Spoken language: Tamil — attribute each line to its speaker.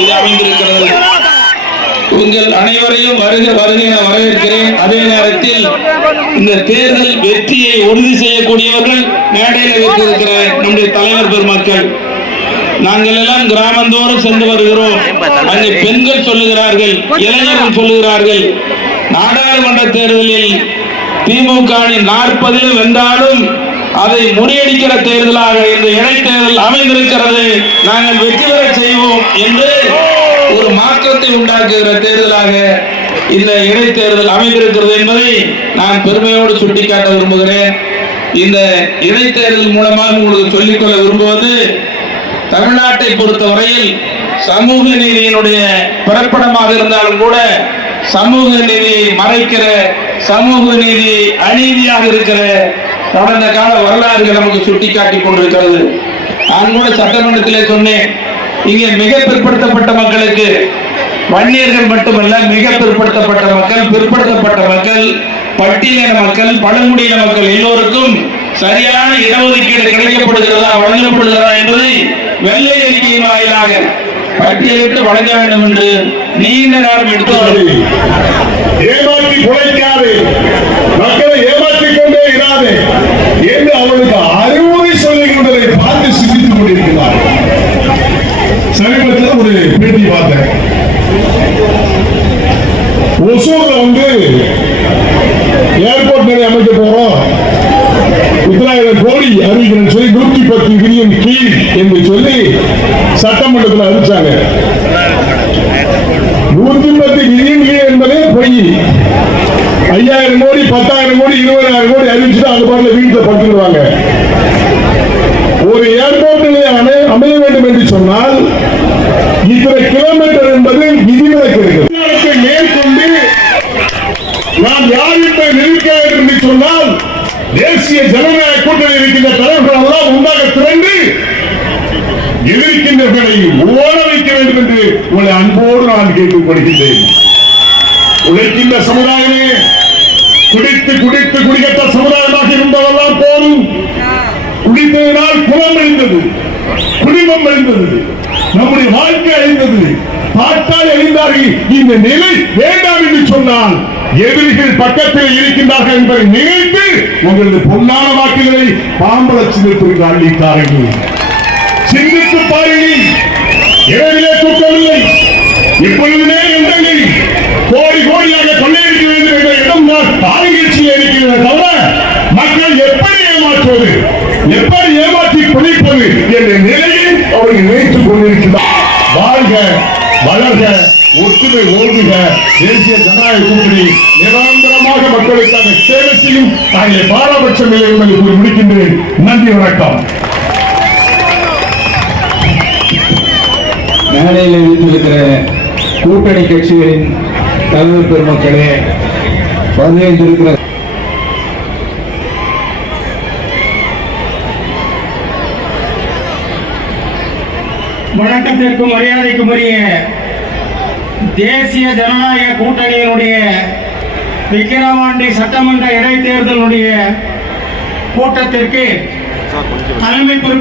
Speaker 1: இது அமைந்திருக்கிறது. உங்கள் அனைவரையும் வருக வருக என வரவேற்கிறேன். அதே நேரத்தில் இந்த தேர்தல் வெற்றியை உறுதி செய்யக்கூடியவர்கள் மேடையில் வைத்திருக்கிற நம்முடைய தலைவர் பெருமக்கள். நாங்கள் எல்லாம் கிராமந்தோறும் சென்று வருகிறோம். அங்கே பெண்கள் சொல்லுகிறார்கள் இளைஞர்கள் சொல்லுகிறார்கள். நாடாளுமன்ற தேர்தலில் திமுக நாற்பதில் வென்றாலும் அதை முறியடிக்கிற தேர்தலாக இந்த இடைத்தேர்தல் அமைந்திருக்கிறது. நாங்கள் வெற்றி பெற செய்வோம் என்று ஒரு மாற்றத்தை உண்டாக்குகிற தேர்தலாக இந்த இடைத்தேர்தல் அமைந்திருக்கிறது என்பதை நான் பெருமையோடு சுட்டிக்காட்ட விரும்புகிறேன். இந்த இடைத்தேர்தல் மூலமாக உங்களுக்கு சொல்லிக்கொள்ள விரும்புவது தமிழ்நாட்டை பொறுத்தவரையில் சமூக நீதியினுடைய பிறப்பிடமாக இருந்தாலும் கூட சமூக நீதியை மறைக்கிற சமூக நீதி அநீதியாக இருக்கிற கடந்த கால வரலாறுகள் நமக்கு சுட்டிக்காட்டி கொண்டிருக்கிறது. நான் கூட சட்டமன்றத்திலே சொன்னேன். இங்கே மிக பிற்படுத்தப்பட்ட மக்களுக்கு வன்னியர்கள் மட்டுமல்ல மிக பிற்படுத்தப்பட்ட மக்கள் பிற்படுத்தப்பட்ட மக்கள் பட்டியலின மக்கள் பழங்குடியின மக்கள் எல்லோருக்கும் சரியான இடஒதுக்கீடு கிடைக்கப்படுகிறதா வழங்கப்படுகிறதா என்பதை வெள்ளை அறிக்கையின் வாயிலாக பட்டியலிட்டு வழங்க வேண்டும் என்று நீண்ட நேரம் எடுத்து
Speaker 2: ஏமாற்றி குறைக்காது மக்களை ஏமாற்றிக் கொண்டே இராது. ஒரு பேட்டி பார்த்தேன் ஒசூர்ல வந்து ஏர்போர்ட் நிறைய அமைக்க போறோம். இத்தனாயிரம் கோடி அறிவிக்கிறேன் சொல்லி நூத்தி பத்து கீழ் என்று சொல்லி சட்டமன்றத்தில் அறிவிச்சாங்க. நூத்தி பத்து கீழ் என்பதே பொய். ஐயாயிரம் கோடி பத்தாயிரம் கோடி இருபதாயிரம் கோடி அறிவிச்சுட்டு அது பாட்டில் வீட்டில் படுத்துடுவாங்க ஒரு ஏர்போர்ட் நிலையம் அமைய வேண்டும் என்று சொன்னால் இத்தனை கிலோமீட்டர் என்பது விதிவிலக்கு இருக்கிறது மேற்கொண்டு நாம் யார் என்பதை நிரூபிக்க வேண்டும் என்று சொன்னால் தேசிய ஜனநாயக கூட்டணி இருக்கின்ற தலைவர்கள் எல்லாம் உண்டாக திரண்டு எதிர்க்கின்றவர்களை ஓட வைக்க வேண்டும் என்று உங்களை அன்போடு நான் கேட்டுக்கொள்கின்றேன். உழைக்கின்ற சமுதாயமே குடித்து குடித்து குடிக்கட்ட சமுதாயமாக இருந்தவெல்லாம் போதும். குடித்ததனால் குலம் அழிந்தது குடும்பம் அழிந்தது நம்முடைய வாழ்க்கை அழிந்தது பார்த்தால் அழிந்தார்கள். இந்த நிலை வேண்டாம் என்று சொன்னால் எதிரிகள் பக்கத்தில் இருக்கின்றார்கள் என்பதை நினைத்து உங்களது பொன்னான வாக்குகளை பாம்பள சின்னத்திற்கு அள்ளித்தார்கள் சிந்தித்து பாருங்கள். இரவிலே தூக்கவில்லை இப்பொழுதுமே எண்ணங்கள் கோடி கோடியாக கொள்ளையடிக்க வேண்டும் என்ற இடம் தான் தாழ்நிகழ்ச்சியில் இருக்கிறது தவிர மக்கள் எப்படி ஏமாற்றுவது? எப்படி ஏமாற்றி பிடிப்பது என்ற நிலையில் அவர்கள் நினைத்துக் கொண்டிருக்கிறார் வாழ்க வளர்க. ஒற்றுமை ஓடுக. தேசிய ஜனநாயக கூட்டணி நிரந்தரமாக மக்களுக்காக சேவை செய்யும் தாங்களை பாரபட்சம் இல்லை என்பதை கூறி முடிக்கின்றேன். நன்றி வணக்கம்.
Speaker 3: மேடையில் வீட்டிருக்கிற கூட்டணி கட்சிகளின் தலைவர் பெருமக்களே பதினைந்திருக்கிற
Speaker 4: வணக்கத்திற்கும் மரியாதைக்கும் உரிய தேசிய ஜனநாயக கூட்டணியினுடைய விக்கிரவாண்டி சட்டமன்ற இடைத்தேர்தலுடைய கூட்டத்திற்கு தலைமை பொறுப்பு